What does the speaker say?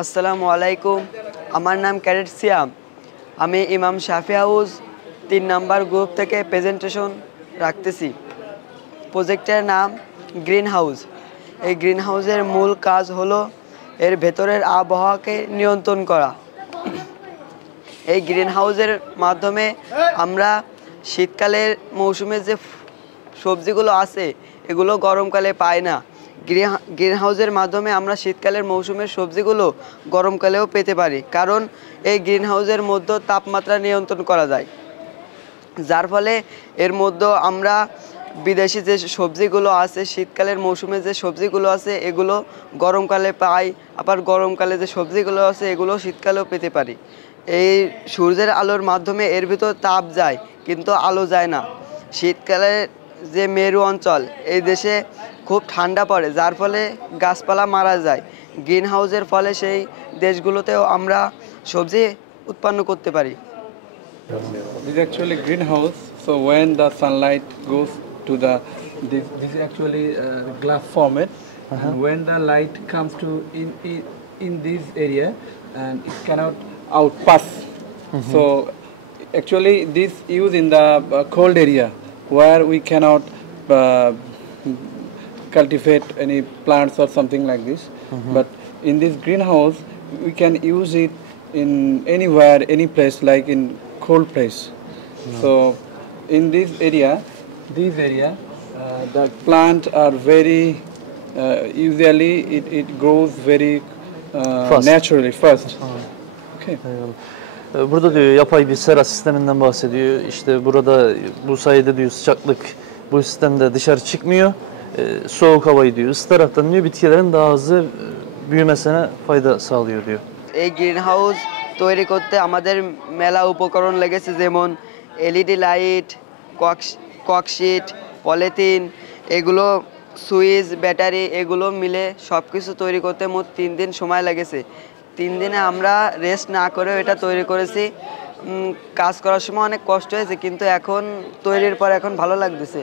আসসালামু আলাইকুম। আমার নাম ক্যাডেট সিয়াম। আমি ইমাম শাফি হাউস ৩ নাম্বার গ্রুপ থেকে প্রেজেন্টেশন রাখতেছি। প্রজেক্টের নাম গ্রিন হাউস। এই গ্রিন হাউসের মূল কাজ হলো এর ভেতরের আবহাওয়াকে নিয়ন্ত্রণ করা। এই গ্রিন হাউসের মাধ্যমে আমরা শীতকালের মৌসুমে যে সবজিগুলো আছে এগুলো গরমকালে পাই না। গ্রিন হাউসের মাধ্যমে আমরা শীতকালের মৌসুমের সবজিগুলো গরমকালেও পেতে পারি, কারণ এই গ্রিন হাউসের মধ্যে তাপমাত্রা নিয়ন্ত্রণ করা যায়। যার ফলে এর মধ্যে আমরা বিদেশি যে সবজিগুলো আছে, শীতকালের মৌসুমে যে সবজিগুলো আছে এগুলো গরমকালে পাই, আবার গরমকালে যে সবজিগুলো আছে এগুলো শীতকালেও পেতে পারি। এই সূর্যের আলোর মাধ্যমে এর ভিতর তাপ যায় কিন্তু আলো যায় না। শীতকালে যে মেরু অঞ্চল, এই দেশে খুব ঠান্ডা পড়ে, যার ফলে গাছপালা মারা যায়। গ্রিন হাউসের ফলে সেই দেশগুলোতেও আমরা সবজি উৎপন্ন করতে পারি। This is actually greenhouse. So when the sunlight goes to this is actually glass format, and when the light comes to in this area, and it cannot outpass. So actually this used in the cold area where we cannot cultivate any plants or something like this. But in this greenhouse we can use it in anywhere, any place, like in cold place. So in this area the plant are very usually it grows very naturally first. Okay. Burada diyor yapay bir sera sisteminden bahsediyor. İşte burada bu sayede diyor sıcaklık bu sistemde dışarı çıkmıyor. Soğuk havayı diyor ısıtaraktan diyor bitkilerin daha hızlı büyümesine fayda sağlıyor diyor. এই green house তৈরি করতে আমাদের মেলা উপকরণ লেগেছে, যেমন LED light, cork sheet, polythene, এগুলো switch, battery, এগুলো মিলে সব কিছু তৈরি করতে মোট 3 দিন সময় লেগেছে। 3 দিনে আমরা রেস্ট না করেও এটা তৈরি করেছি। কাজ করার সময় অনেক কষ্ট হয়েছে, কিন্তু এখন তৈরির পর এখন ভালো লাগতেছে।